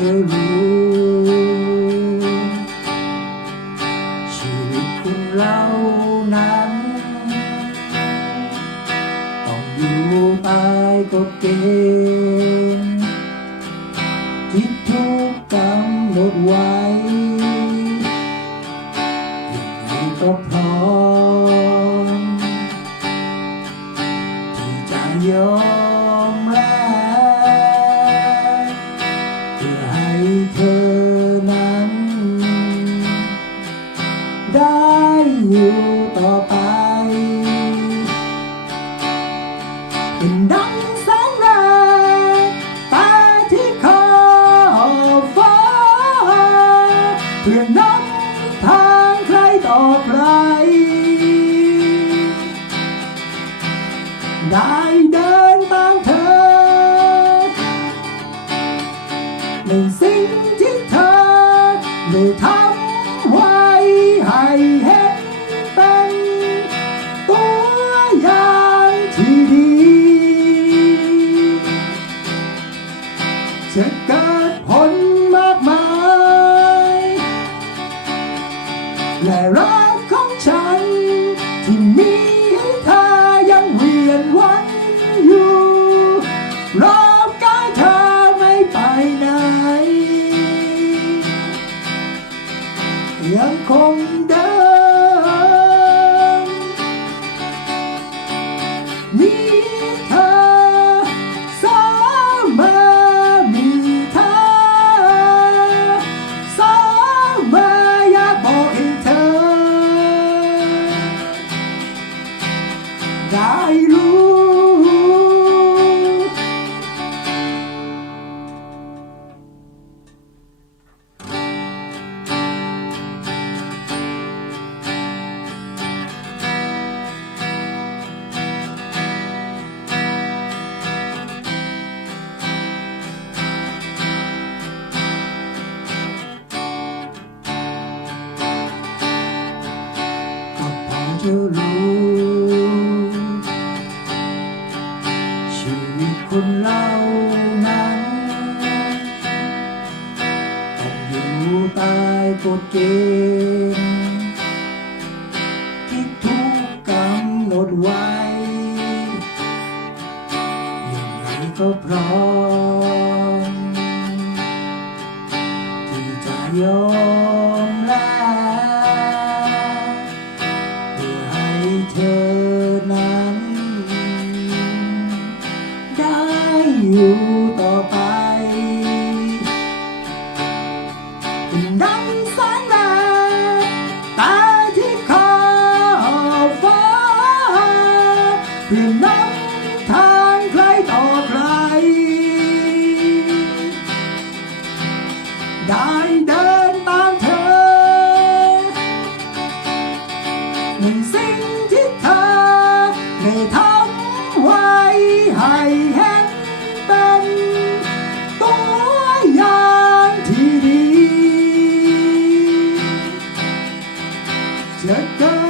ธอรู้ชีวิตคุเรานั้น ต้องอยู่ไปก็เก่ง pa 나이로 갚아주로 คนเหล่านั้นต้องอยู่ตายกฎเกณฑ์ที่ทุกกำหนดไว้ยังไงก็พร้อม หนึ่งสิ่งที่เธอได้ทำไว้ให้เห็นเป็นตัวอย่างที่ดีจะเกิด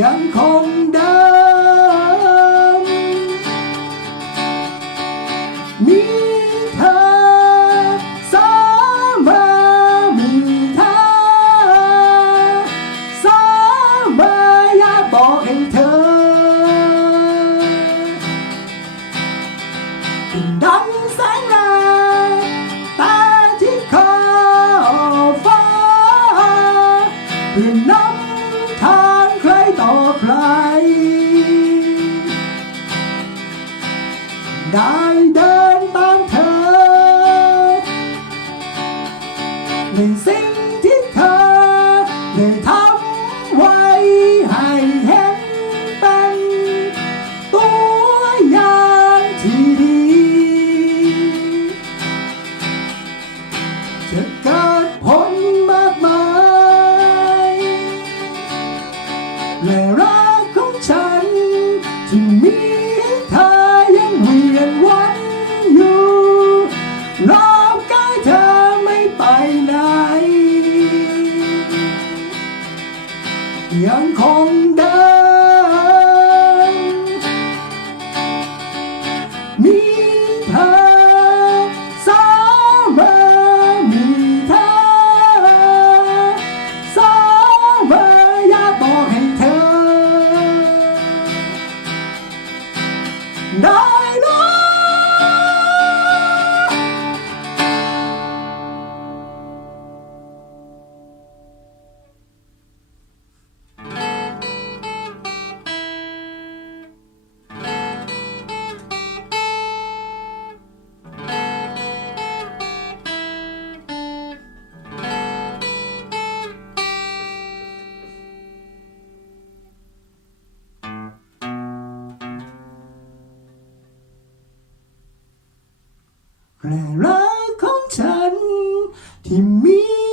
天空 สิ่งที่เธอเลืทำ ยั Kimi!